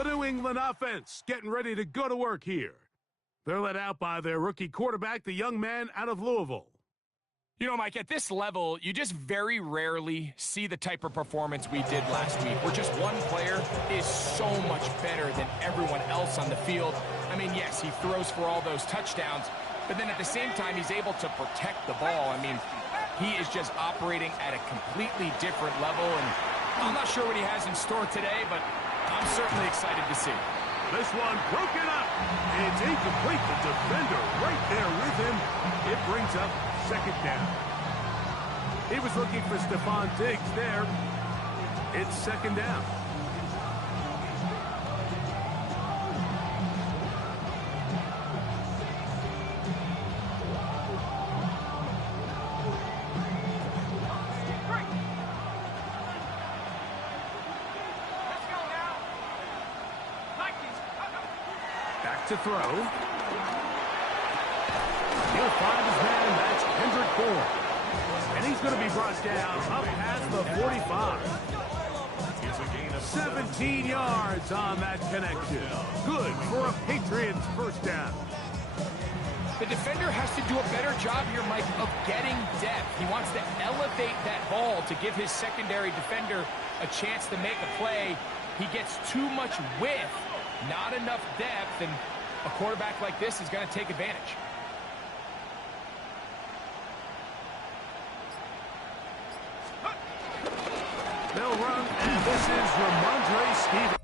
The New England offense getting ready to go to work here. They're led out by their rookie quarterback, the young man out of Louisville. You know, Mike, at this level, you just very rarely see the type of performance we did last week, where just one player is so much better than everyone else on the field. I mean, yes, he throws for all those touchdowns, but then at the same time, he's able to protect the ball. I mean, he is just operating at a completely different level, and I'm not sure what he has in store today, but I'm certainly excited to see. This one broken up. It's incomplete. The defender right there with him. It brings up second down. He was looking for Stephon Diggs there. It's second down. Back to throw. He'll find his man, and that's Kendrick Bourne. And he's going to be brought down up past the 45. 17 yards on that connection. Good for a Patriots first down. The defender has to do a better job here, Mike, of getting depth. He wants to elevate that ball to give his secondary defender a chance to make a play. He gets too much width, not enough depth, and a quarterback like this is going to take advantage. They'll run, and this is Ramondre Stevenson.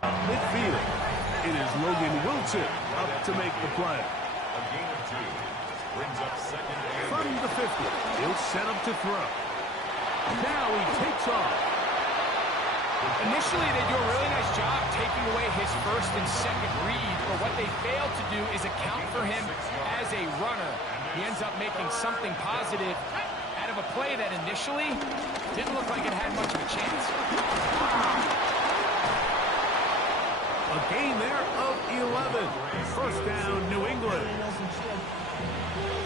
Midfield. It is Logan Wilson up to make the play. A gain of 2. Brings up second and From the 50, he'll set up to throw. Now he takes off. Initially, they do a really nice job taking away his first and second read, but what they fail to do is account for him as a runner. He ends up making something positive out of a play that initially didn't look like it had much of a chance. A gain there of 11. First down, New England.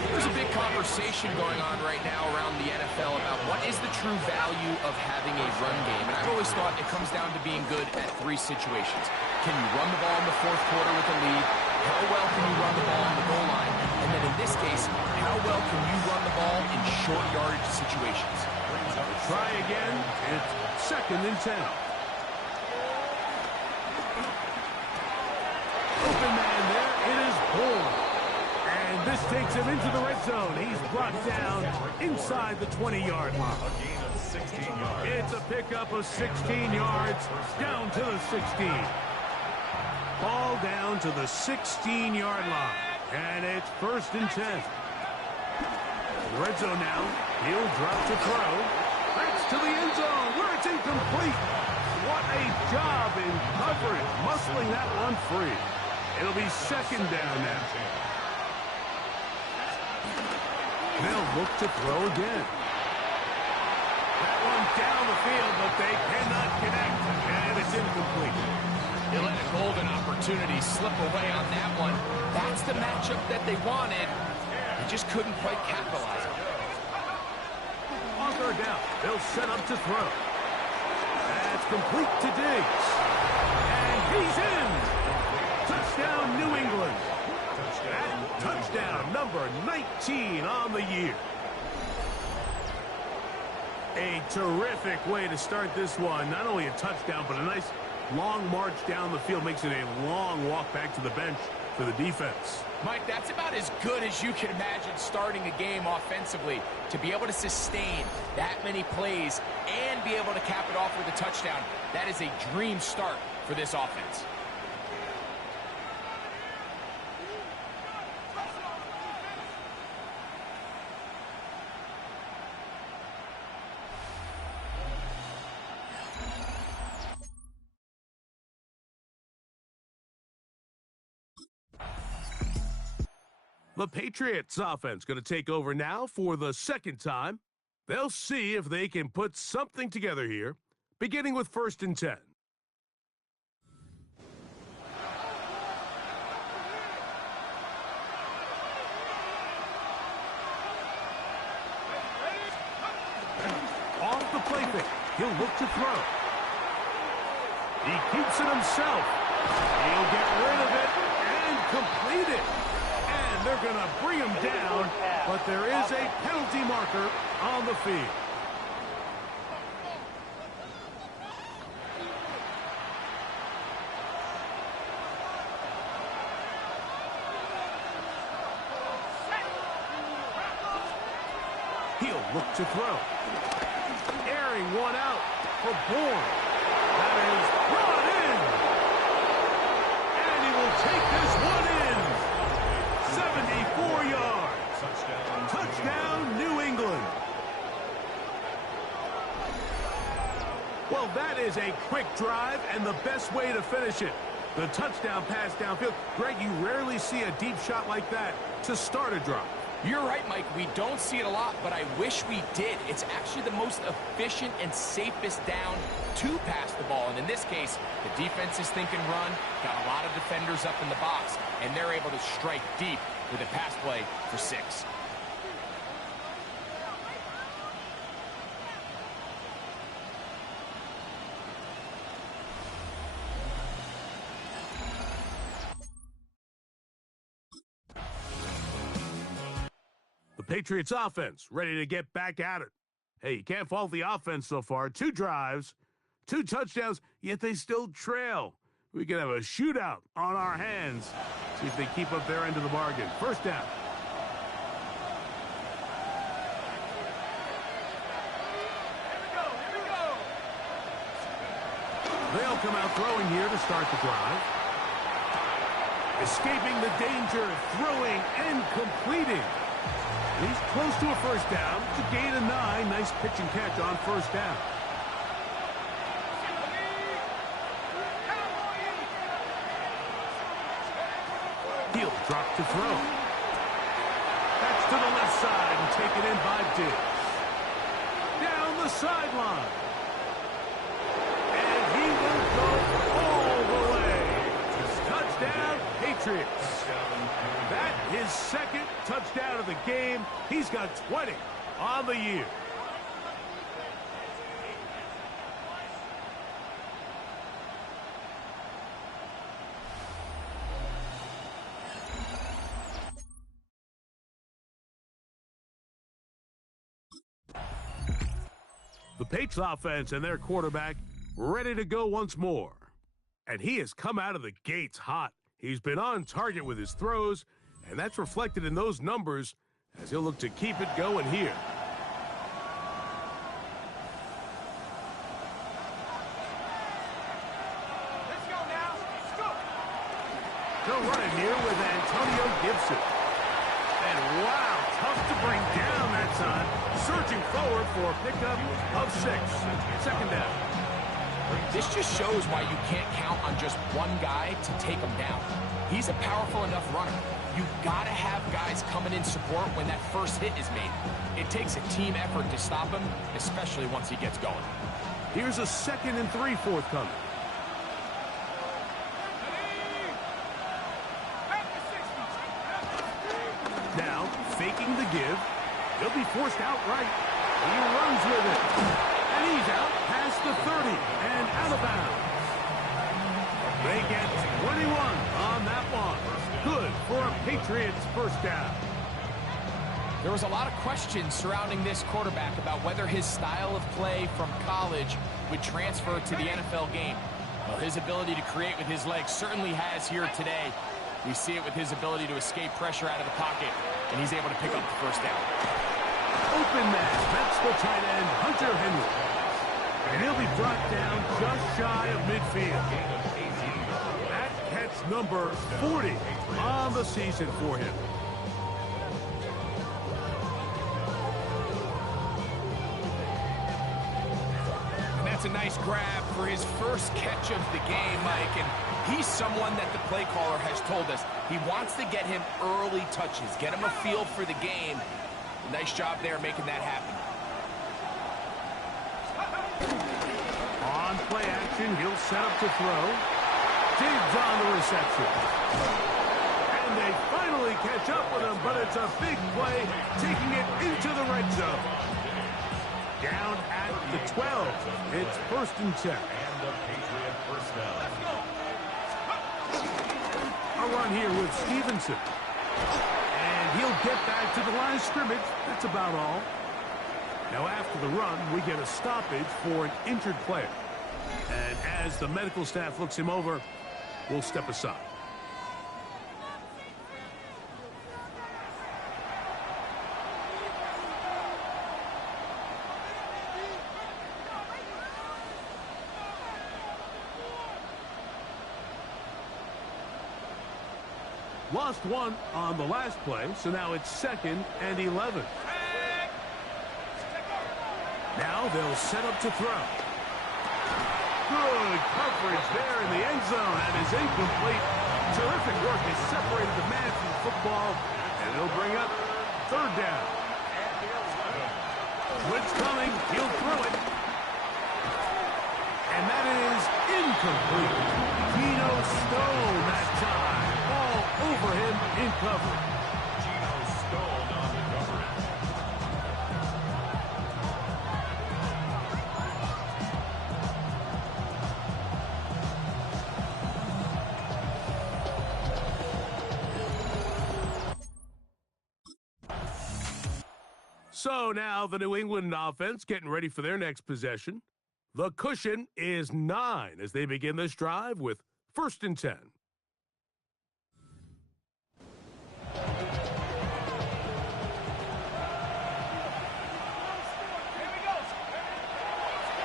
There's a big conversation going on right now around the NFL about what is the true value of having a run game. And I've always thought it comes down to being good at 3 situations. Can you run the ball in the 4th quarter with a lead? How well can you run the ball on the goal line? And then in this case, how well can you run the ball in short yardage situations? Try again. It's second and 10. Open man there. It is Bourne. And this takes him into the red zone. He's brought down inside the 20-yard line. a gain of 16 yards. It's a pickup of 16 yards down to the 16. Ball down to the 16-yard line. And it's first and 10. The red zone now. He'll drop to throw. That's to the end zone where it's incomplete. What a job in coverage, muscling that one free. It'll be second down now. They'll look to throw again. That one down the field, but they cannot connect, and it's incomplete. They let a golden opportunity slip away on that one. That's the matchup that they wanted. They just couldn't quite capitalize on it. On third down, they'll set up to throw. That's complete to Diggs. And he's in. Touchdown, New England. Touchdown number 19 on the year. A terrific way to start this one. Not only a touchdown, but a nice long march down the field. Makes it a long walk back to the bench for the defense. Mike, that's about as good as you can imagine starting a game offensively. To be able to sustain that many plays and be able to cap it off with a touchdown, that is a dream start for this offense. The Patriots offense going to take over now for the second time. They'll see if they can put something together here, beginning with first and 10. Off the play fake, he'll look to throw. He keeps it himself. He'll get rid of it and complete it. They're going to bring him down, but there is a penalty marker on the field. He'll look to throw. Airing one out for Bourne. That is brought in. And he will take this one in. 74 yards. Touchdown, New England. Well, that is a quick drive and the best way to finish it. The touchdown pass downfield. Greg, you rarely see a deep shot like that to start a drive. You're right, Mike. We don't see it a lot, but I wish we did. It's actually the most efficient and safest down to pass the ball. And in this case, the defense is thinking run, got a lot of defenders up in the box, and they're able to strike deep with a pass play for 6. Patriots offense ready to get back at it. Hey, you can't fault the offense so far. 2 drives, 2 touchdowns, yet they still trail. We could have a shootout on our hands. See if they keep up their end of the bargain. First down. They'll come out throwing here to start the drive. Escaping the danger, throwing and completing. He's close to a first down. It's a gain of 9. Nice pitch and catch on first down. He'll drop to throw. That's to the left side and taken in by Diggs. Down the sideline. And he will go all the way. Touchdown, Patriots. That his second touchdown of the game. He's got 20 on the year. The Patriots offense and their quarterback ready to go once more. And he has come out of the gates hot. He's been on target with his throws, and that's reflected in those numbers as he'll look to keep it going here. Let's go now. Let's go. They'll run it here with Antonio Gibson. And wow, tough to bring down that time. Surging forward for a pickup of 6. Second down. This just shows why you can't count on just one guy to take him down. He's a powerful enough runner. You've got to have guys coming in support when that first hit is made. It takes a team effort to stop him, especially once he gets going. Here's a 2nd and 3 forthcoming. Now, faking the give. He'll be forced outright. He runs with it. And he's out past the 30 and out of bounds. They get 21 on that one. Good for a Patriots first down. There was a lot of questions surrounding this quarterback about whether his style of play from college would transfer to the NFL game. Well, his ability to create with his legs certainly has here today. We see it with his ability to escape pressure out of the pocket, and he's able to pick up the first down. Open man. That's the tight end, Hunter Henry. And he'll be brought down just shy of midfield. That catch number 40 on the season for him. And that's a nice grab for his first catch of the game, Mike. And he's someone that the play caller has told us he wants to get him early touches, get him a feel for the game. Nice job there making that happen. On play action, he'll set up to throw. Diggs on the reception. And they finally catch up with him, but it's a big play, taking it into the red zone. Down at the 12. It's 1st and 10. And the Patriot first down. A run here with Stevenson. And he'll get back to the line of scrimmage. That's about all. Now after the run, we get a stoppage for an injured player. And as the medical staff looks him over, we'll step aside. Lost one on the last play, so now it's 2nd and 11. Now they'll set up to throw. Good coverage there in the end zone, and is incomplete. Terrific work. They separated the man from the football, and it'll bring up 3rd down. Blitz coming. He'll throw it. And that is incomplete. Geno Stone that time. All over him in coverage. Geno Stone on the coverage. So now the New England offense getting ready for their next possession. The cushion is 9 as they begin this drive with 1st and 10.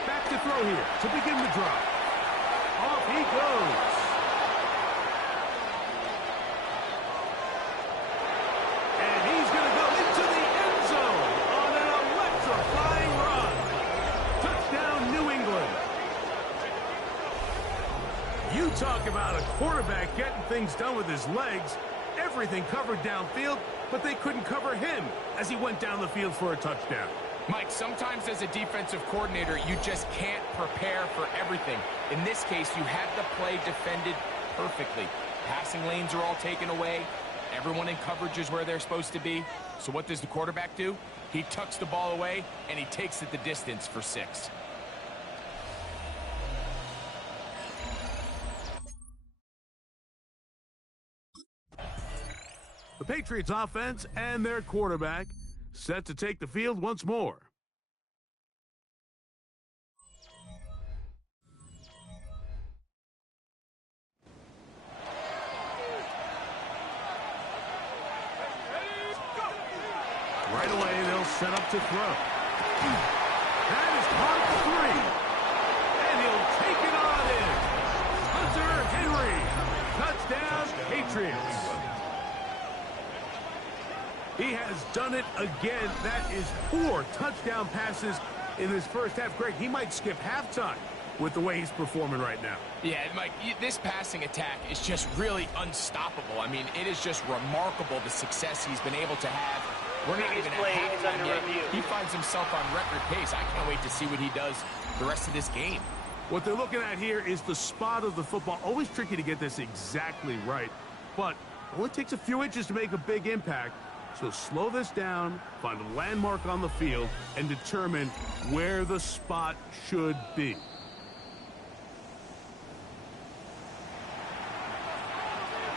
Back to throw here to begin the drive. he goes. And he's going to go into the end zone on an electrifying run. Touchdown, New England. You talk about a quarterback getting things done with his legs. Everything covered downfield, but they couldn't cover him as he went down the field for a touchdown. Mike, sometimes as a defensive coordinator, you just can't prepare for everything. In this case, you had the play defended perfectly. Passing lanes are all taken away. Everyone in coverage is where they're supposed to be. So what does the quarterback do? He tucks the ball away, and he takes it the distance for 6. The Patriots offense and their quarterback set to take the field once more. Right away, they'll set up to throw. That is caught for 3. And he'll take it on in. Hunter Henry. Touchdown, Patriots. He has done it again. That is 4 touchdown passes in his first half. Greg, he might skip halftime with the way he's performing right now. Yeah, Mike, this passing attack is just really unstoppable. I mean, it is just remarkable the success he's been able to have. We're not even at halftime yet. He finds himself on record pace. I can't wait to see what he does the rest of this game. What they're looking at here is the spot of the football. Always tricky to get this exactly right, but it only takes a few inches to make a big impact. So slow this down, find a landmark on the field, and determine where the spot should be.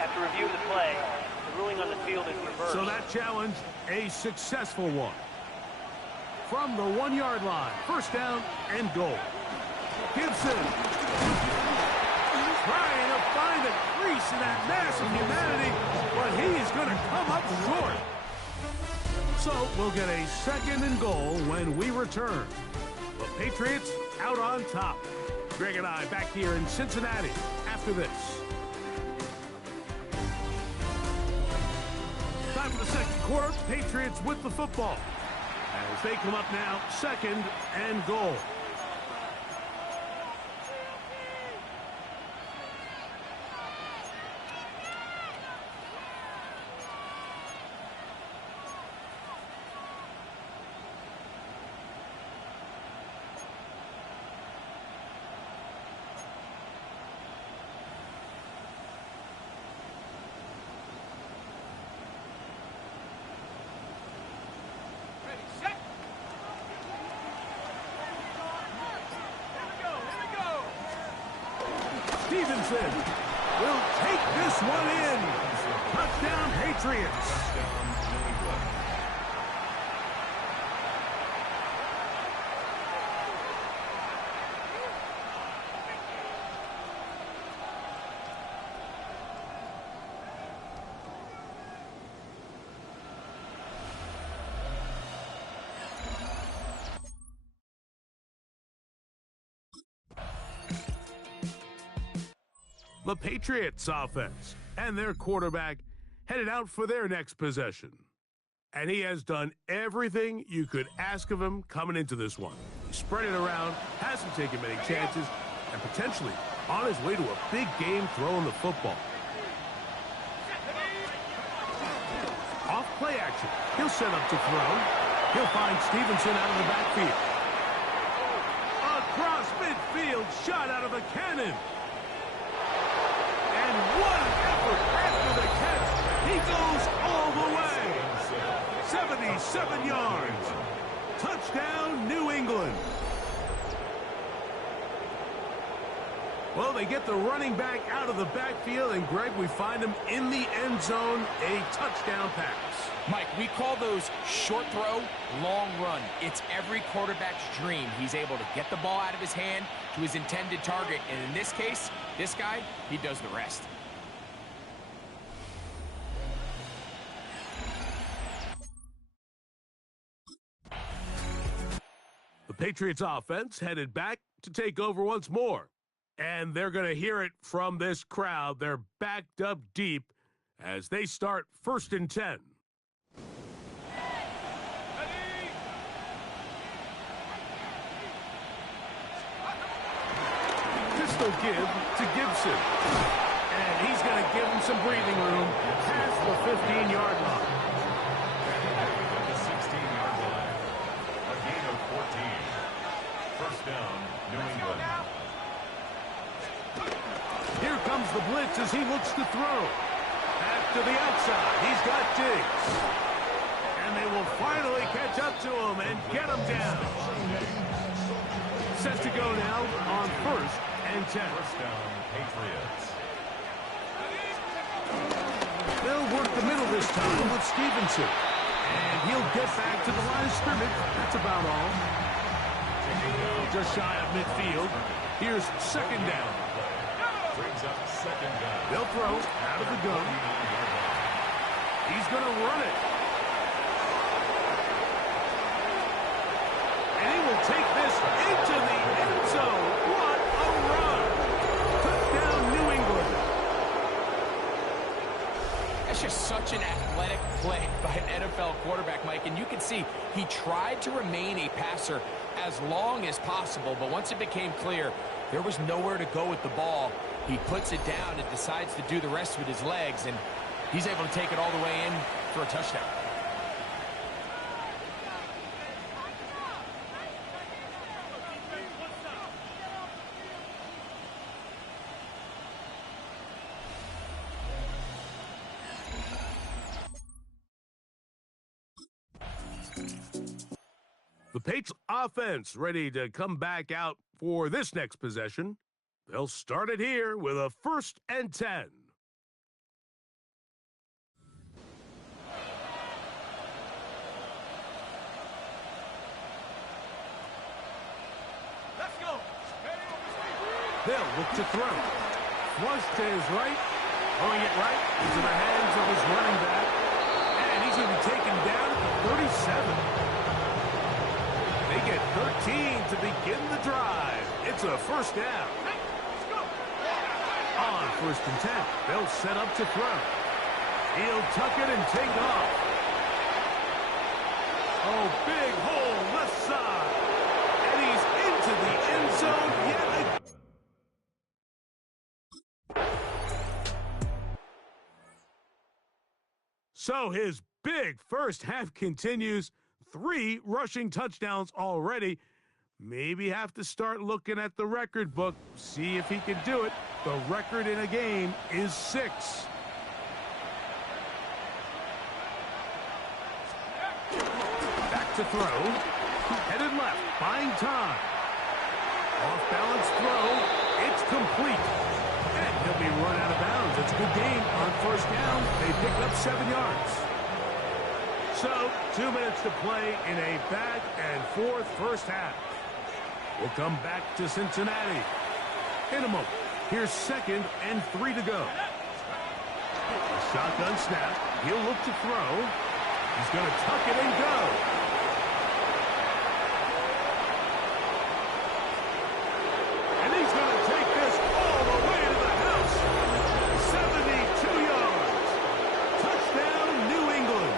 After review of the play, the ruling on the field is reversed. So that challenge, a successful one. From the 1-yard line, first down and goal. Gibson trying to find a crease in that mass of humanity, but he is going to come up short. So we'll get a second and goal when we return. The Patriots out on top. Greg and I back here in Cincinnati after this. Time for the second quarter. Patriots with the football as they come up now, second and goal. Stevenson will take this one in. Touchdown, Patriots. The Patriots offense and their quarterback headed out for their next possession. And he has done everything you could ask of him coming into this one. He spread it around, hasn't taken many chances, and potentially on his way to a big game throwing the football. Off play action. He'll set up to throw. He'll find Stevenson out of the backfield. Across midfield, shot out of the cannon. And what an effort after the catch. He goes all the way. 77 yards. Touchdown, New England. Well, they get the running back out of the backfield, and Greg, we find him in the end zone, a touchdown pass. Mike, we call those short throw, long run. It's every quarterback's dream. He's able to get the ball out of his hand to his intended target, and in this case, this guy, he does the rest. The Patriots offense headed back to take over once more. And they're going to hear it from this crowd. They're backed up deep as they start 1st and 10. Pistol give to Gibson. And he's going to give him some breathing room past the 15-yard line. At the 16-yard line, a gain of 14. First down, New England. Here comes the blitz as he looks to throw. Back to the outside. He's got Diggs. And they will finally catch up to him and get him down. Set to go now on 1st and 10. First down, Patriots. They'll work the middle this time with Stevenson. And he'll get back to the line of scrimmage. That's about all. Just shy of midfield. Here's 2nd down. Brings up 2nd down. They'll throw out of the gun. He's going to run it. And he will take this into the end zone. What a run. Touchdown, New England. That's just such an athletic play by an NFL quarterback, Mike. And you can see he tried to remain a passer as long as possible. But once it became clear there was nowhere to go with the ball, he puts it down and decides to do the rest with his legs. And he's able to take it all the way in for a touchdown. The Patriots offense ready to come back out for this next possession. They'll start it here with a 1st and 10. Let's go. They'll look to throw. Flush to his right. Throwing it right into the hands of his running back. And he's going to be taken down at the 37. They get 13 to begin the drive. It's a 1st down. On 1st and 10, they'll set up to throw. He'll tuck it and take off. Oh, big hole left side. And he's into the end zone yet again. So his big first half continues. 3 rushing touchdowns already. Maybe have to start looking at the record book, see if he can do it. The record in a game is 6. Back to throw. Headed left, buying time. Off-balance throw. It's complete. And he'll be run out of bounds. It's a good gain on 1st down. They pick up 7 yards. So, 2 minutes to play in a back-and-forth first half. We'll come back to Cincinnati. In a moment, here's 2nd and 3 to go. A shotgun snap. He'll look to throw. He's going to tuck it and go. And he's going to take this all the way to the house. 72 yards. Touchdown, New England.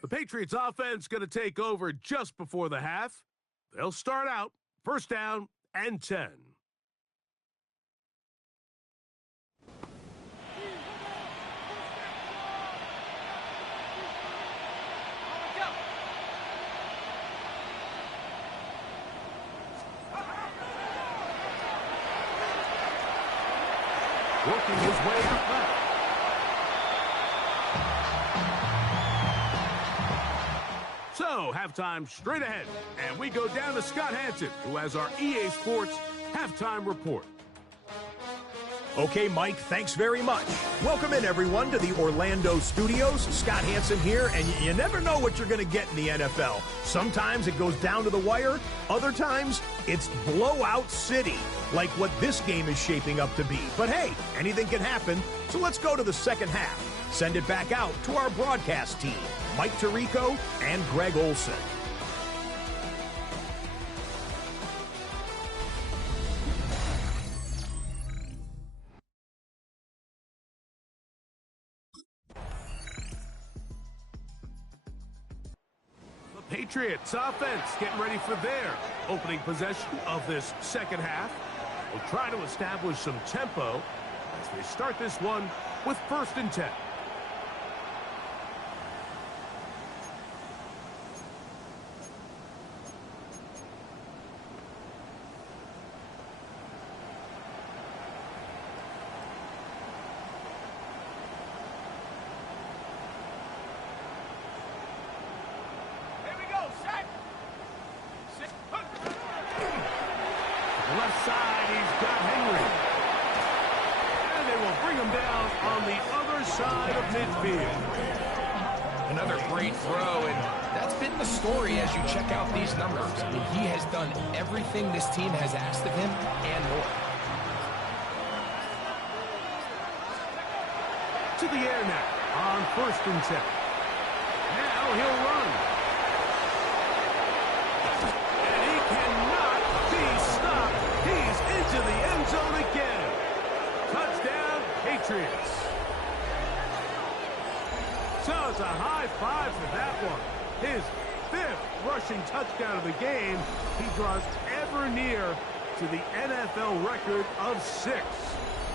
The Patriots offense going to take over just before the half. They'll start out 1st down and 10. working his way out left. So, halftime straight ahead, and we go down to Scott Hansen, who has our EA Sports halftime report. Okay, Mike, thanks very much. Welcome in, everyone, to the Orlando studios. Scott Hansen here, and you never know what you're going to get in the NFL. Sometimes it goes down to the wire. Other times, it's blowout city, like what this game is shaping up to be. But hey, anything can happen, so let's go to the second half. Send it back out to our broadcast team, Mike Tirico and Greg Olson. Patriots offense getting ready for their opening possession of this second half. We'll try to establish some tempo as they start this one with 1st and 10. Left side, he's got Henry. And they will bring him down on the other side of midfield. Another great throw, and that's been the story as you check out these numbers. I mean, he has done everything this team has asked of him and more. To the air now on 1st and 10. Now he'll run. And he cannot be stopped. He's into the end zone again. Touchdown, Patriots. So it's a high five for that one. His 5th rushing touchdown of the game. He draws ever near to the NFL record of 6.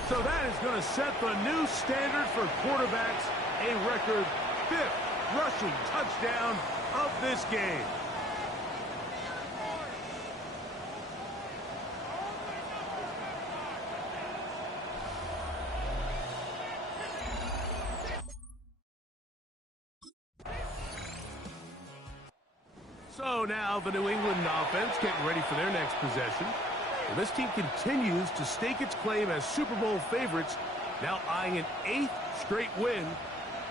So that is going to set the new standard for quarterbacks, a record 5th rushing touchdown of this game. So now the New England offense getting ready for their next possession. Well, this team continues to stake its claim as Super Bowl favorites, now eyeing an 8th straight win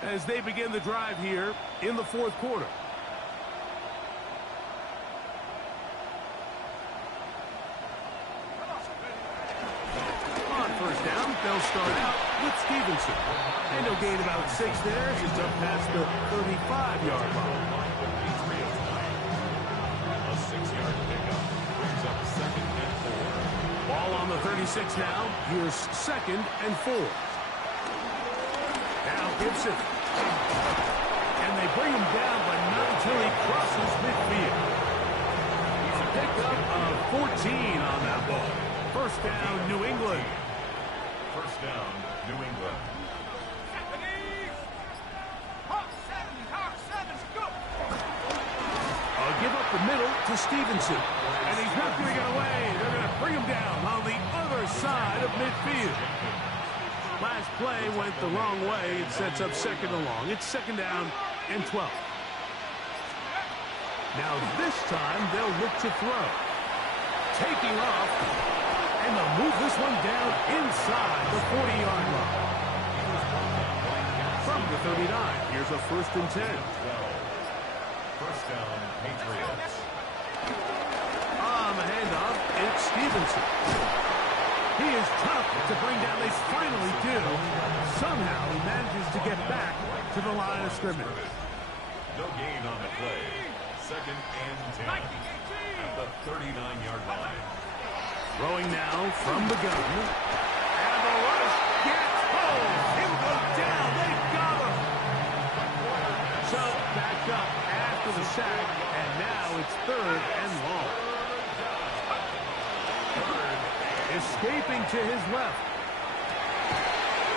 as they begin the drive here in the 4th quarter. On 1st down, they'll start out with Stevenson. And he'll gain about 6 there as he's up past the 35-yard line. Ball on the 36 now. Here's 2nd and 4. Now Gibson. And they bring him down, but not until he crosses midfield. He's a pickup of 14 on that ball. 1st down, New England. 1st down, New England. Give up the middle to Stevenson. And he's not going to get away. They're going to bring him down on the other side of midfield. Last play went the wrong way. It sets up 2nd and long. It's 2nd down and 12. Now this time they'll look to throw. Taking off. And they'll move this one down inside the 40-yard line. From the 39, here's a 1st and 10. 1st down, Patriots. On the handoff, it's Stevenson. He is tough to bring down. They finally do. Somehow he manages to get back to the line of scrimmage. No gain on the play. 2nd and 10 at the 39-yard line. Throwing now from the gun. And the rush gets home. He'll go down. They got him. So back up after the sack, and now it's 3rd and long. Escaping to his left.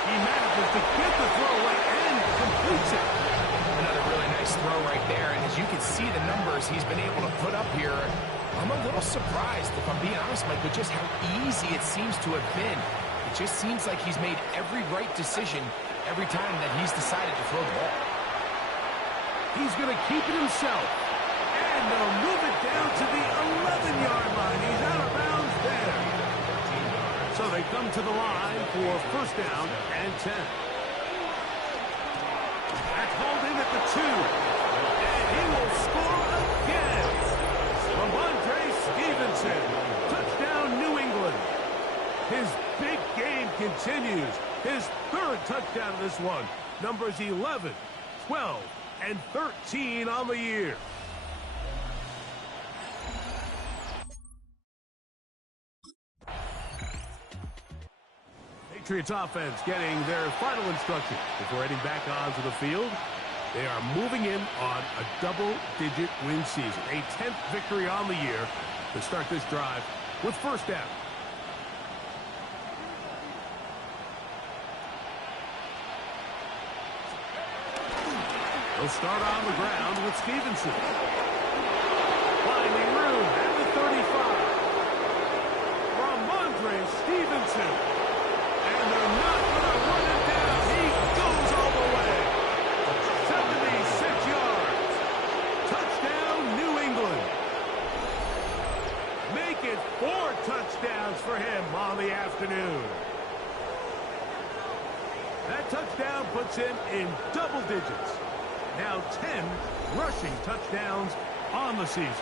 He manages to get the throw away and completes it. Another really nice throw right there, and as you can see the numbers he's been able to put up here, I'm a little surprised, if I'm being honest, Mike, with just how easy it seems to have been. It just seems like he's made every right decision every time that he's decided to throw the ball. He's going to keep it himself. And they'll move it down to the 11-yard line. He's out of bounds there. So they come to the line for first down and 10. That's hauled in at the 2. And he will score again. Ramondre Stevenson. Touchdown, New England. His big game continues. His third touchdown of this one. Numbers 11, 12, and 13 on the year. Patriots offense getting their final instruction before heading back onto the field. They are moving in on a double-digit win season. A 10th victory on the year to start this drive with first down. They'll start on the ground with Stevenson. Finding room at the 35. Ramondre Stevenson. And they're not going to run it down. He goes all the way. 76 yards. Touchdown, New England. Make it 4 touchdowns for him on the afternoon. That touchdown puts him in double digits. Now 10 rushing touchdowns on the season.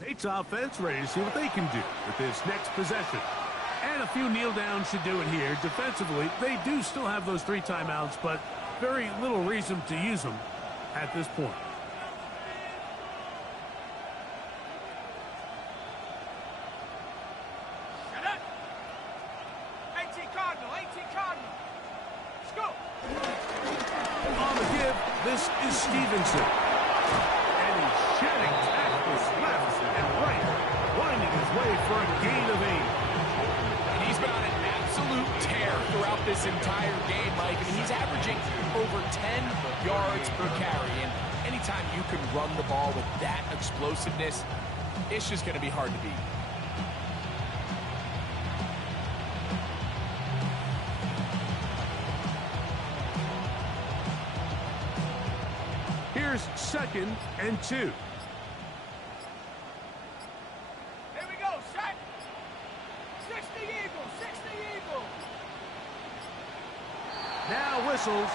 Patriots offense ready to see what they can do with this next possession. And a few kneel downs should do it here. Defensively, they do still have those 3 timeouts, but very little reason to use them at this point. Shut up! 18 Cardinal, 18 Cardinal. Let's go! On the give, this is Stevenson. And he's shedding tackles left and right, winding his way for a gain of 8. And he's been on an absolute tear throughout this entire game, Mike. I mean, he's averaging over 10 yards per carry. And anytime you can run the ball with that explosiveness, it's just going to be hard to beat. Here's 2nd and 2. Here we go, set. 60 Eagles, 60 Eagles. Now whistles.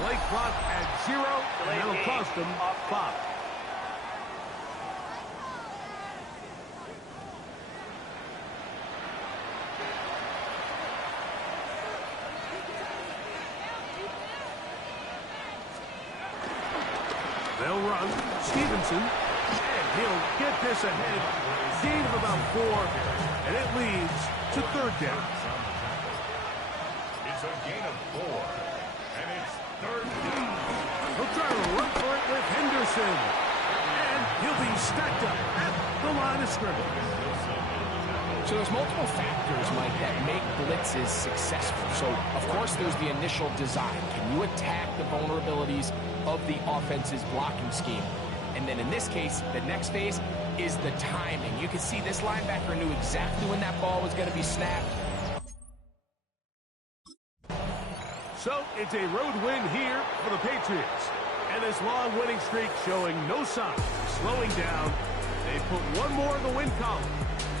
Play clock at 0, and that'll cost them 5. They'll run. Stevenson. And he'll get this ahead. Gain of about 4. And it leads to 3rd down. It's a gain of 4. And it's 3rd down. He'll try to run for it with Henderson. And he'll be stacked up at the line of scrimmage. So there's multiple factors, Mike, that make blitzes successful. So, of course, there's the initial design. Can you attack the vulnerabilities of the offense's blocking scheme? And then in this case, the next phase is the timing. You can see this linebacker knew exactly when that ball was going to be snapped. So it's a road win here for the Patriots. And this long winning streak showing no signs of slowing down. They've put one more in the win column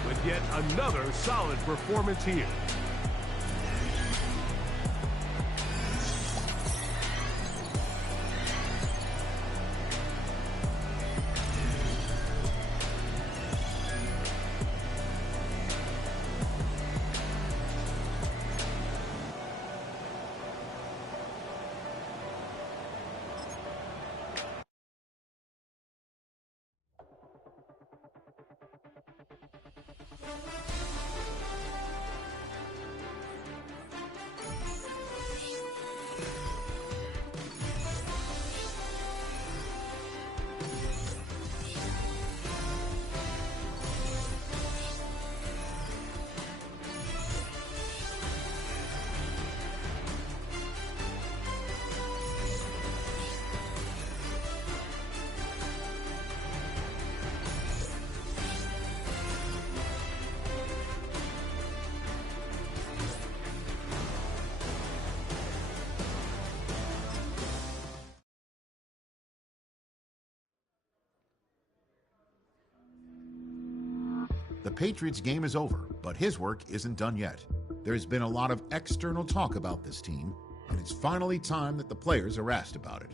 with yet another solid performance here. The Patriots game is over, but his work isn't done yet. There's been a lot of external talk about this team, and it's finally time that the players are asked about it.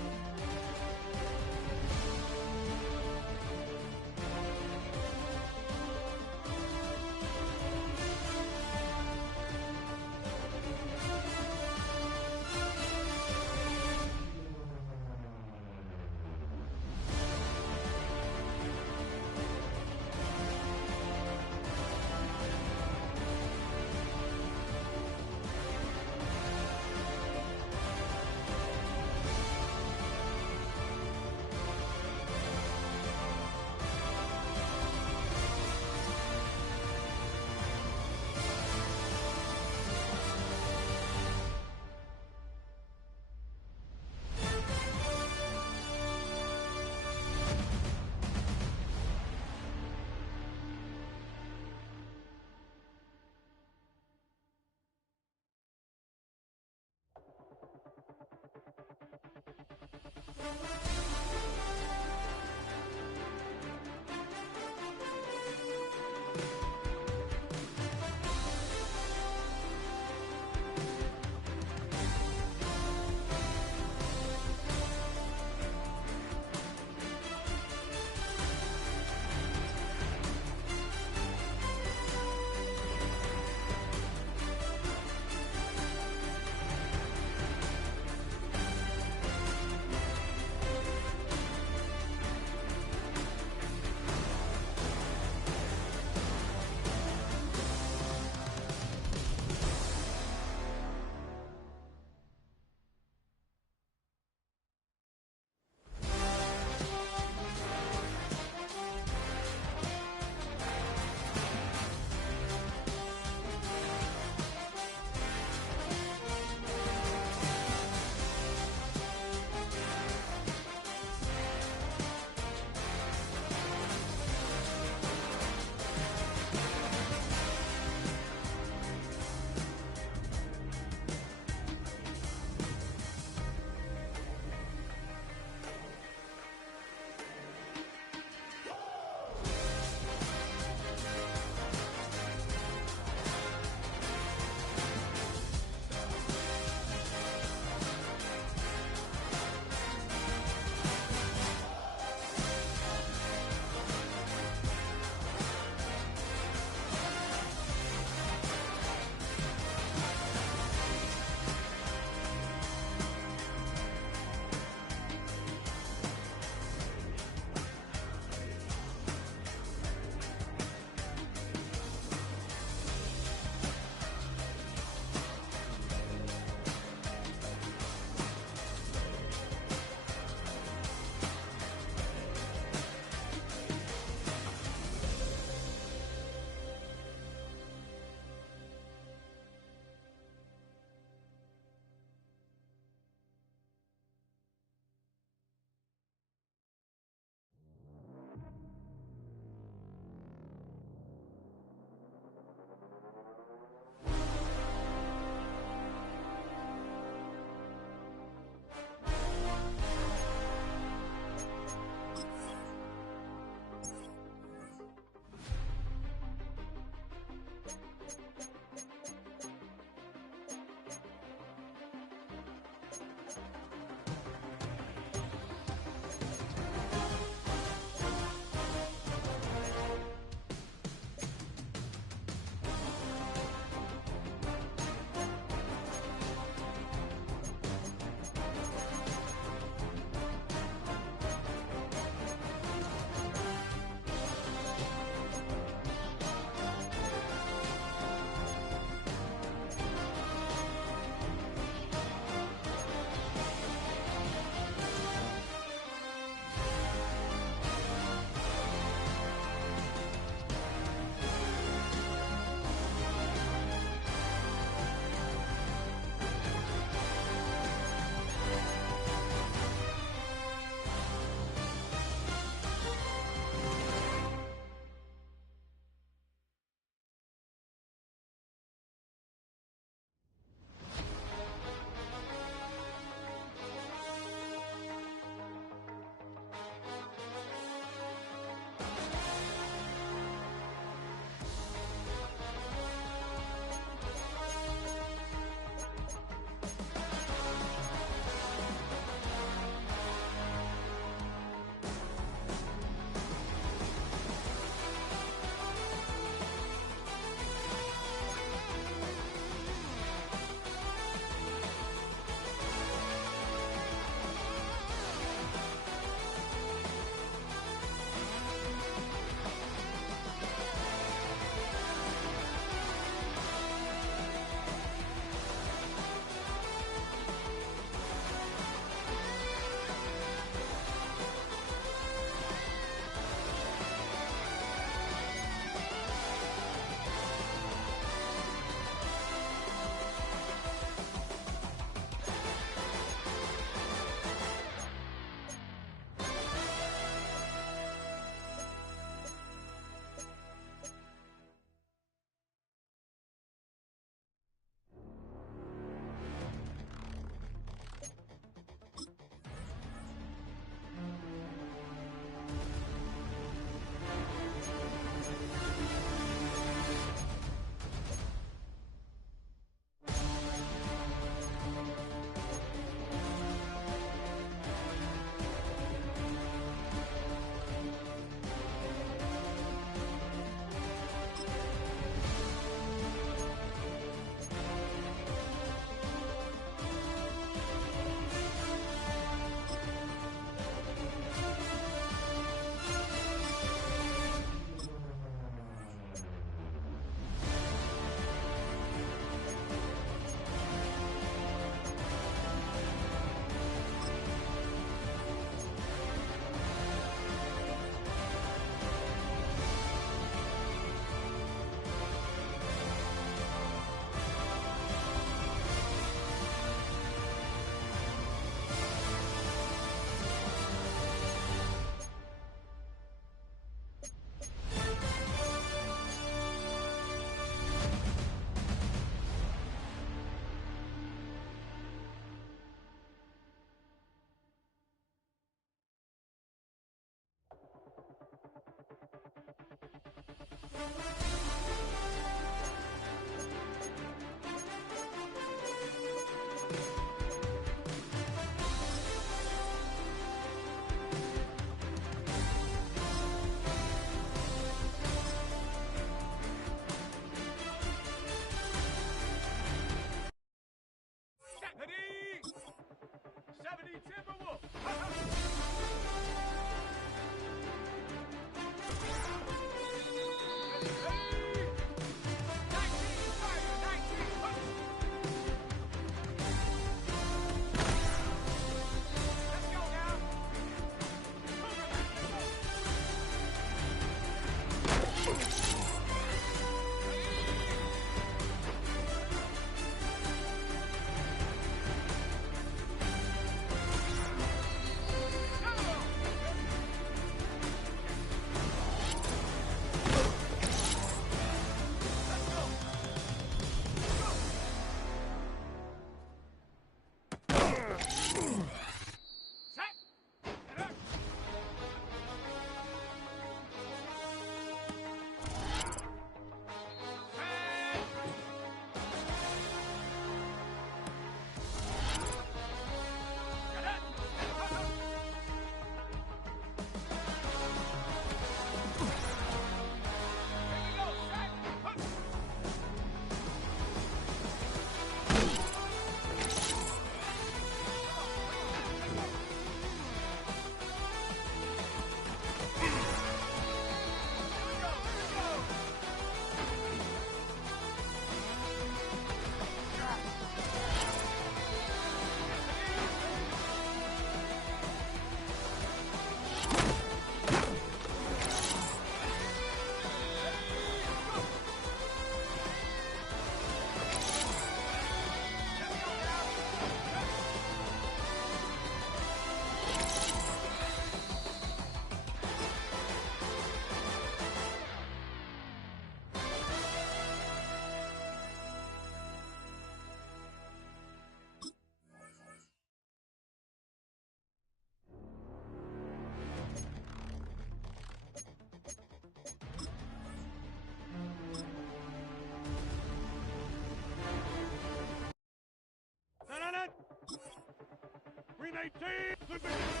Green 18!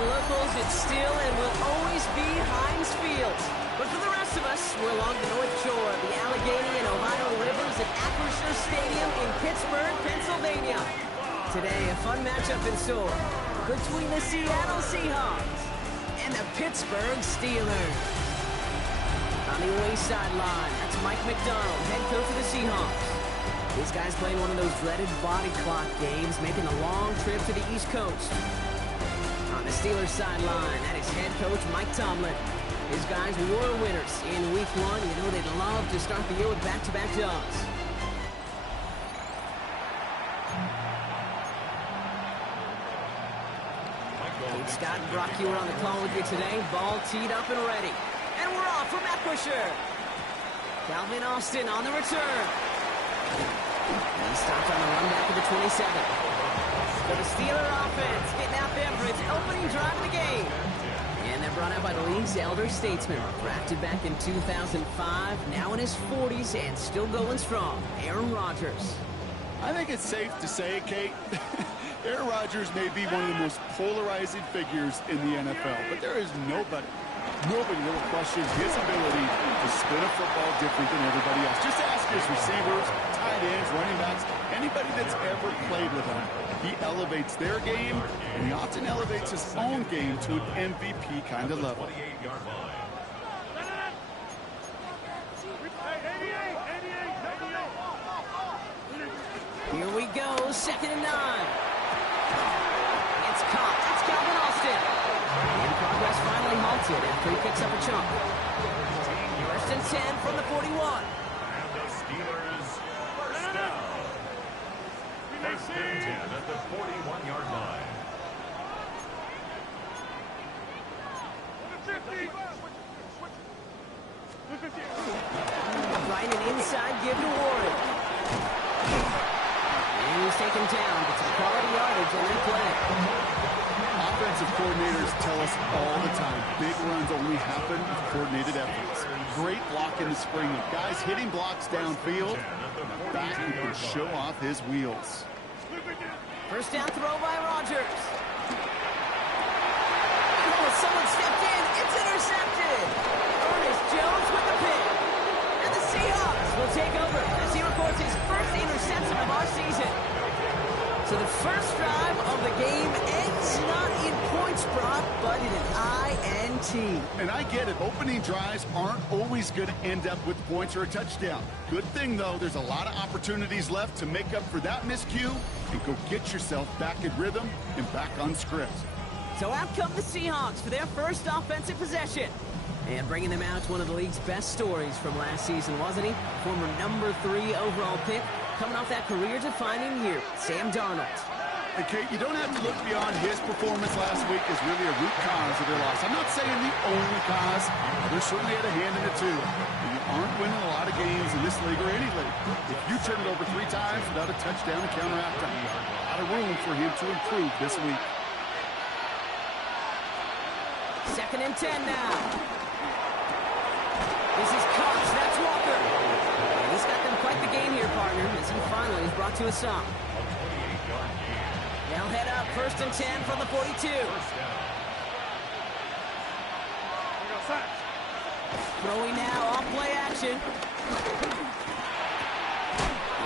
the locals, it's still and will always be Heinz Field. But for the rest of us, we're along the North Shore of the Allegheny and Ohio Rivers at Acrisure Stadium in Pittsburgh, Pennsylvania. Today, a fun matchup in store between the Seattle Seahawks and the Pittsburgh Steelers. On the away sideline, that's Mike McDonald, head coach of the Seahawks. These guys playing one of those dreaded body clock games, making a long trip to the East Coast. On the Steelers sideline, that is head coach Mike Tomlin. His guys were winners in Week 1. You know they'd love to start the year with back-to-back dubs. Kate Scott and Brock Hewitt on the call with you today. Ball teed up and ready. And we're off from Acrisure. Calvin Austin on the return. And he stopped on the run back of the 27. So the Steeler offense getting out there for its opening drive of the game. And they're brought out by the league's elder statesman. Drafted back in 2005, now in his 40s and still going strong. Aaron Rodgers. I think it's safe to say, Kate, Aaron Rodgers may be one of the most polarizing figures in the NFL, but there is nobody that will question his ability to spin a football different than everybody else. Just ask his receivers, tight ends, running backs, anybody that's ever played with him. He elevates their game, and he often elevates his own game to an MVP kind of level. Here we go, 2nd and 9. It's caught. It's Calvin Austin. And progress finally halted after he picks up a chunk. 1st and 10 from the 41. And the Steelers first down. First and 10 at the 41-yard line. Right and inside give to Warren. And he's taken down, but some quality yardage on that play. Offensive coordinators tell us all the time, big runs only happen with coordinated efforts. Great block in the spring of guys hitting blocks downfield. Back who can show off his wheels. First down throw by Rodgers. Oh, someone stepped in. It's intercepted. Ernest Jones with the pick. And the Seahawks will take over as he records his first interception of our season. So the first drive of the game ends not in points, Brock, but in an INT. And I get it. Opening drives aren't always going to end up with points or a touchdown. Good thing, though, there's a lot of opportunities left to make up for that miscue and go get yourself back in rhythm and back on script. So out come the Seahawks for their first offensive possession. And bringing them out, one of the league's best stories from last season, wasn't he? Former number 3 overall pick, coming off that career-defining year, Sam Darnold. And Kate, you don't have to look beyond his performance last week as really a root cause of their loss. I'm not saying the only cause. They certainly had a hand in it too. And you aren't winning a lot of games in this league or any league if you turn it over 3 times without a touchdown and counteract time. A lot of room for him to improve this week. 2nd and 10 now. This is Cox. That's Walker. And he's got them quite the game here, partner, as he finally is brought to a stop. They'll head up 1st and 10 from the 42. Throwing now, off play action.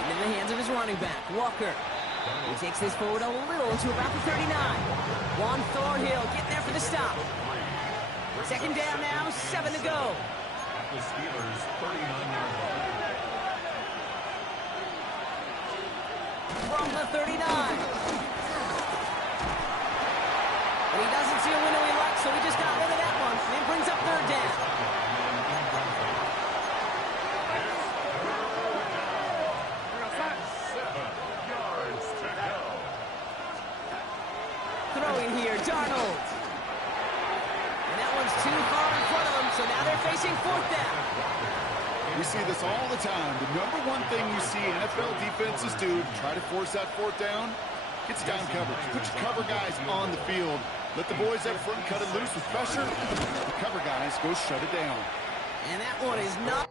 Into the hands of his running back, Walker. He takes this forward a little to about the 39. Juan Thornhill getting there for the stop. 2nd down now, 7 to go. At the Steelers' 39-yard line. From the 39. But he doesn't see a window he likes, so he just got rid of that one. And it brings up 3rd down. Throwing here, Darnold. And that one's too far in front of him, so now they're facing 4th down. We see this all the time. The number one thing you see NFL defenses do to try to force that 4th down, it's down coverage. Put your cover guys on the field. Let the boys up front cut it loose with pressure. The cover guys go shut it down. And that one is not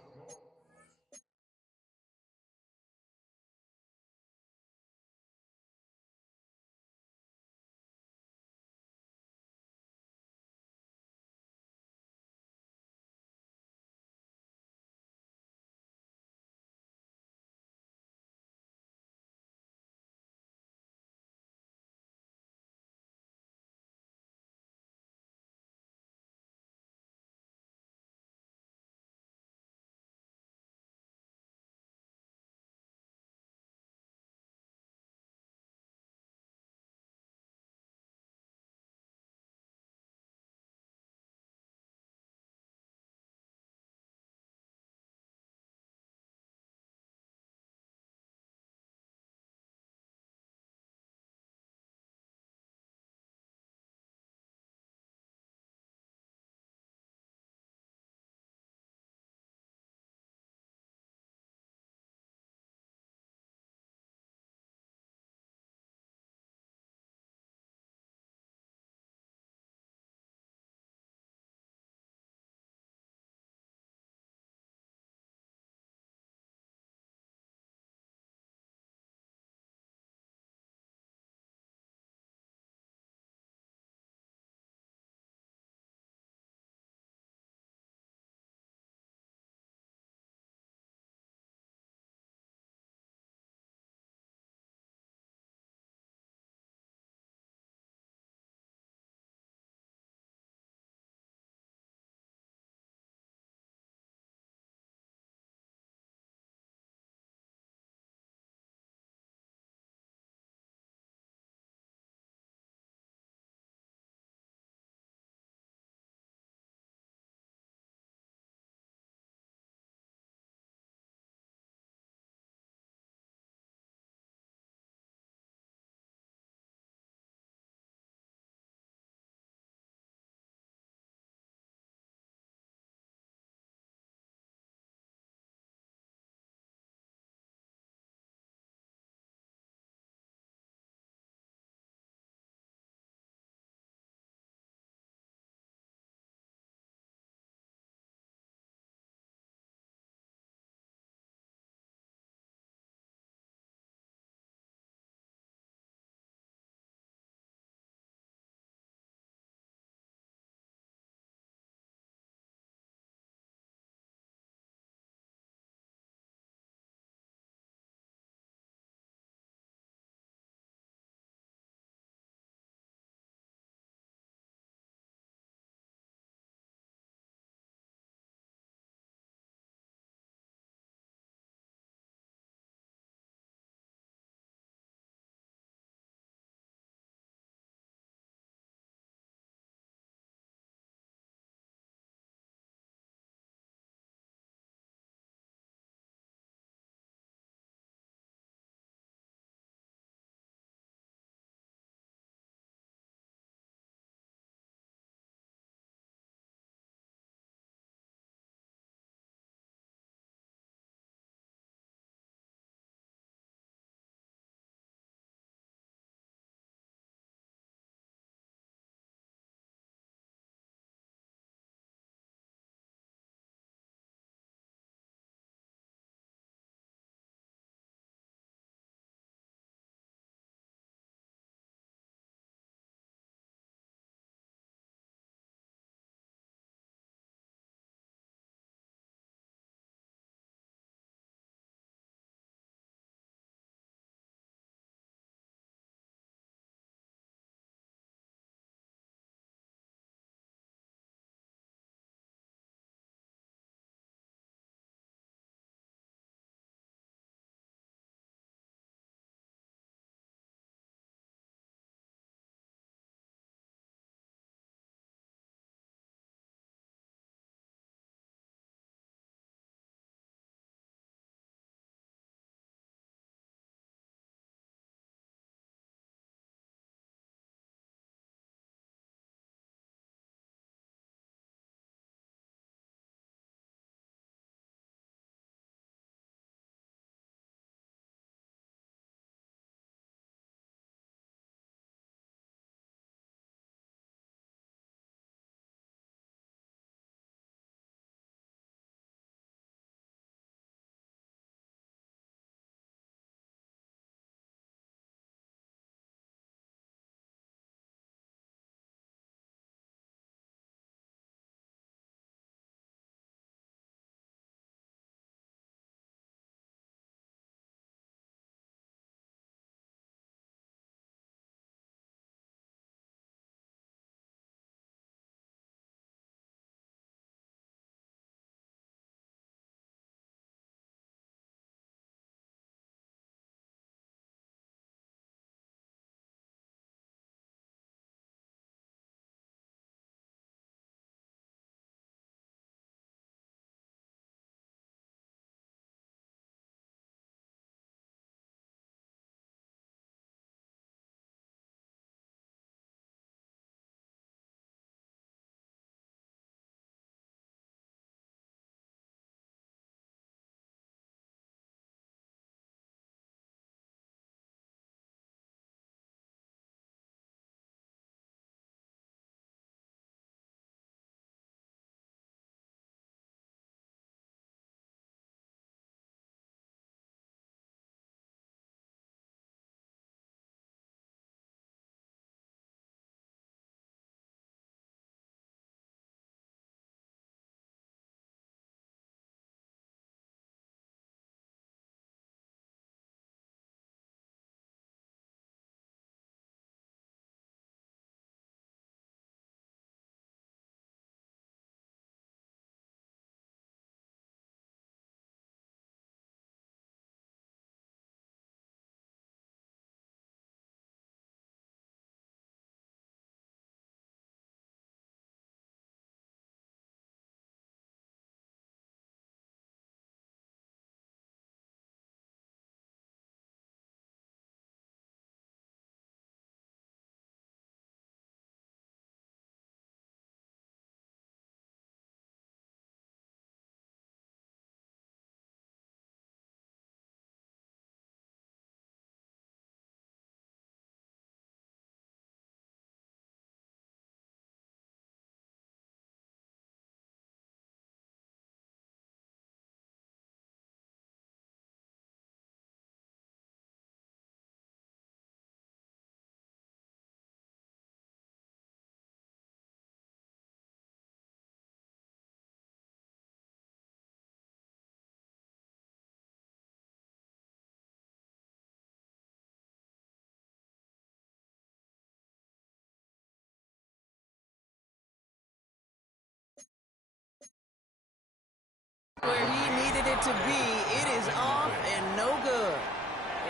needed it to be. It is off and no good.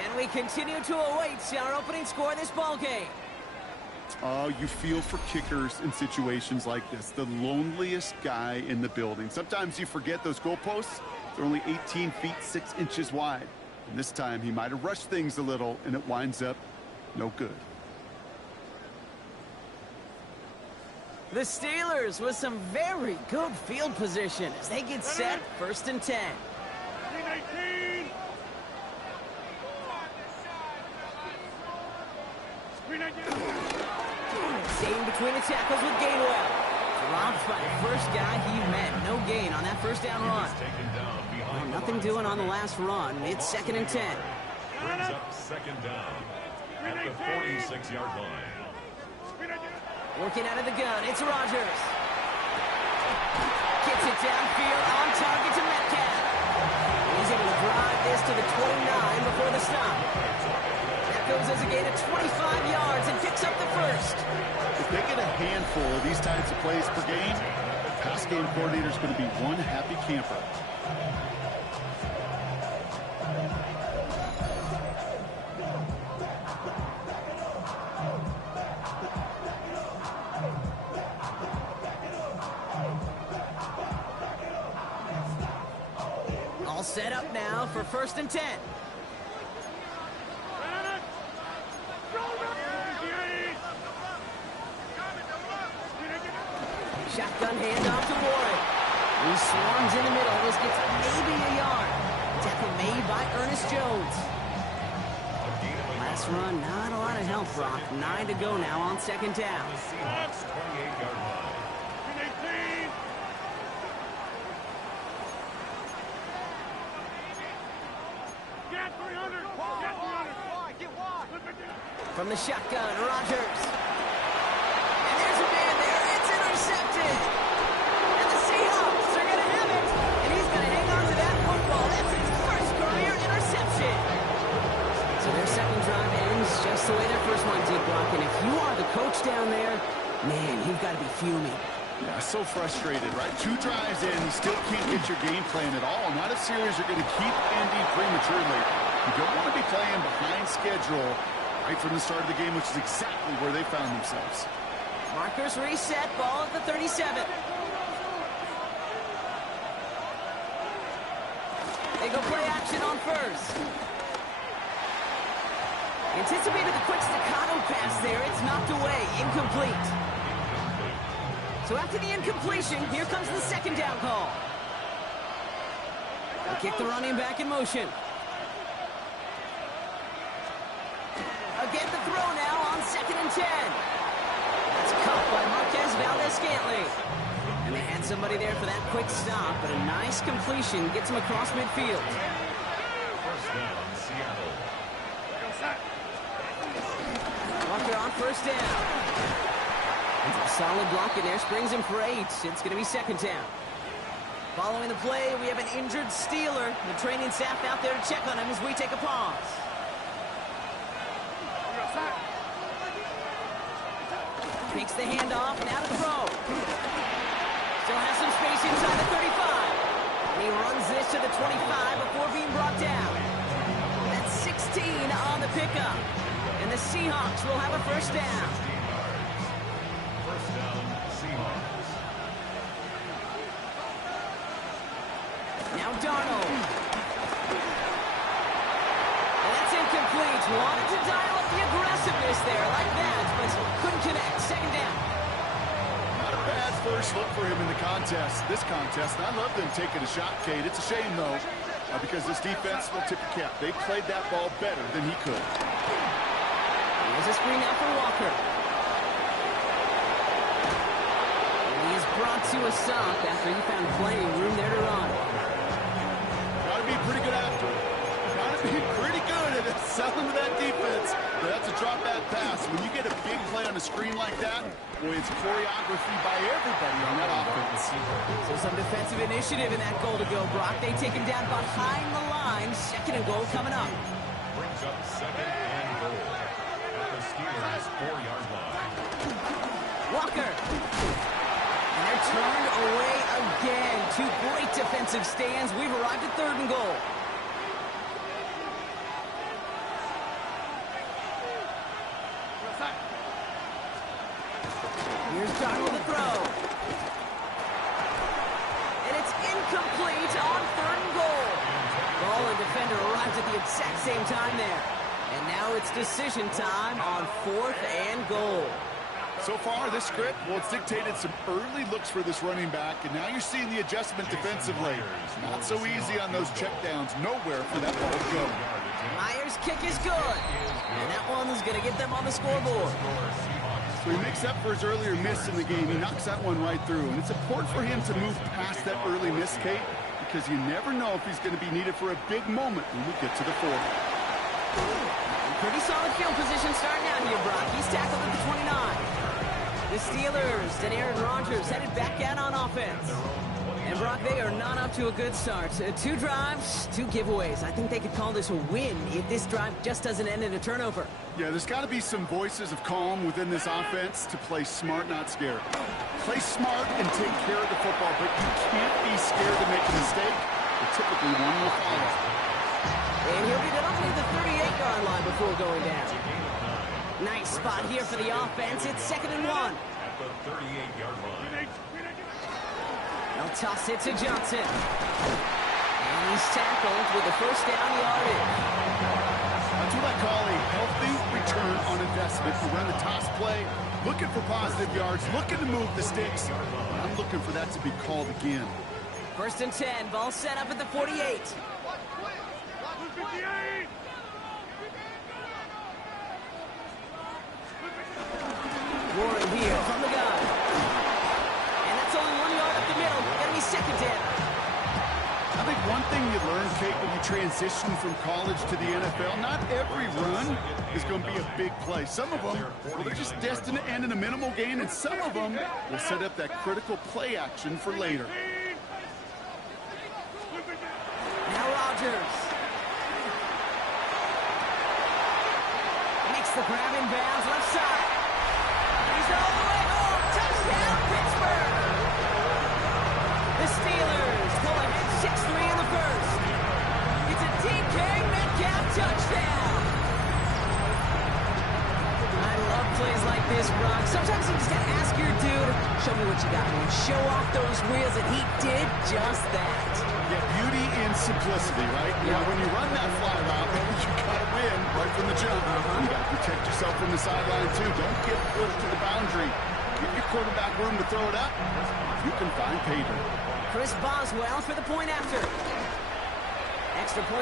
And we continue to await our opening score of this ball game. Oh, you feel for kickers in situations like this. The loneliest guy in the building. Sometimes you forget those goalposts. They're only 18 feet 6 inches wide. And this time he might have rushed things a little, and it winds up no good. The Steelers with some very good field position as they get set, 1st and 10. Staying between the tackles with Gainwell. Dropped by the first guy he met. No gain on that first down run. Well, nothing doing on the last run. It's 2nd and 10. Brings up 2nd down at the 46-yard line. Working out of the gun, it's Rodgers. Gets it downfield, on target to Metcalf. He's able to drive this to the 29 before the stop. That goes as a gain of 25 yards and picks up the first. If they get a handful of these types of plays per game, the pass game coordinator is going to be one happy camper. All set up now for 1st and 10. Shotgun handoff to Warren. He swarms in the middle. This gets maybe a yard. Tackle made by Ernest Jones. Last run, not a lot of help, Brock. 9 to go now on 2nd down. Seahawks 28-yard line. From the shotgun, Rodgers. And there's a man there. It's intercepted. And the Seahawks are going to have it. And he's going to hang on to that football. That's his first career interception. So their second drive ends just the way their first one did, Brock. And if you are the coach down there, man, you've got to be fuming. Yeah, so frustrated, right? 2 drives in, you still can't get your game plan at all. Not a series you're going to keep ending prematurely. You don't want to be playing behind schedule right from the start of the game, which is exactly where they found themselves. Markers reset, ball at the 37. They go play action on first. Anticipated the quick staccato pass there. It's knocked away, incomplete. So after the incompletion, here comes the 2nd down call. They'll kick the running back in motion. Again, the throw now on 2nd and 10. That's caught by Marquez Valdez-Scantling. And they had somebody there for that quick stop, but a nice completion gets him across midfield. 1st down, Seattle. Walker on 1st down. A solid block in there, springs him for 8. It's going to be 2nd down. Following the play, we have an injured Steeler. The training staff out there to check on him as we take a pause. Takes the handoff, now to throw. Still has some space inside the 35. And he runs this to the 25 before being brought down. That's 16 on the pickup. And the Seahawks will have a 1st down. 1st down, Seahawks. Now Darnold. And that's incomplete. Wanted to dial up the aggressiveness there like that, but couldn't connect. 2nd down. Not a bad first look for him in the contest. This contest, and I love them taking a shot, Kate. It's a shame, though, because this defense will tip your cap. They played that ball better than he could. Here's a screen now for Walker. And he is brought to a stop after he found plenty of room there to run. Got to be pretty good after it. Got to be pretty good at selling to that defense. But that's a drop back pass. When you get a big play on a screen like that, boy, it's choreography by everybody on that offense. So some defensive initiative in that goal to go, Brock. They take him down behind the line. 2nd and goal coming up. Brings up 2nd and goal at the Steelers' 4-yard line. Walker. And they're turned away again. Two great defensive stands. We've arrived at 3rd and goal. Here's John with the throw. And it's incomplete on 3rd and goal. Ball and defender arrives at the exact same time there. And now it's decision time on 4th and goal. So far, this script, well, it's dictated some early looks for this running back, and now you're seeing the adjustment defensively. Not so easy on those checkdowns. Nowhere for that ball to go. Myers' kick is good. And that one is going to get them on the scoreboard. So he makes up for his earlier miss in the game. He knocks that one right through. And it's important for him to move past that early miss, Kate, because you never know if he's going to be needed for a big moment when we get to the 40. Pretty solid field position starting out here, Brock. He's tackled at the 29. The Steelers and Aaron Rodgers headed back out on offense. And Brock, they are not up to a good start. 2 drives, 2 giveaways. I think they could call this a win if this drive just doesn't end in a turnover. Yeah, there's got to be some voices of calm within this offense to play smart, not scared. Play smart and take care of the football, but you can't be scared to make a mistake, or typically one will follow. And he'll be done near the 38-yard line before going down. Nice spot here for the offense. It's 2nd and 1. At the 38-yard line. They'll toss it to Johnson. And he's tackled with the first down yardage. That's what I call a healthy return on investment. You run the toss play, looking for positive yards, looking to move the sticks. I'm looking for that to be called again. 1st and 10. Ball set up at the 48. Warren here from the gun. And that's only 1 yard up the middle. Gonna be 2nd down. I think one thing you learn, Kate, when you transition from college to the NFL, not every run is going to be a big play. Some of them, well, they're just destined to end in a minimal gain, and some of them will set up that critical play action for later. Now Rodgers. Makes the grab in bounds left side. He's all the way home. Touchdown, Pittsburgh. The Steelers pull ahead 6-3 in the first. It's a DK Metcalf touchdown. I love plays like this, Brock. Sometimes you just gotta ask your dude, show me what you got, man. Show off those wheels, and he did just that. Yeah, beauty in simplicity, right? Yeah. Now, when you run that fly route, you gotta win right from the jump. You gotta protect yourself from the sideline, too. Don't get pushed to the boundary. Give your quarterback room to throw it up. You can find pay dirt. Chris Boswell for the point after. Extra point.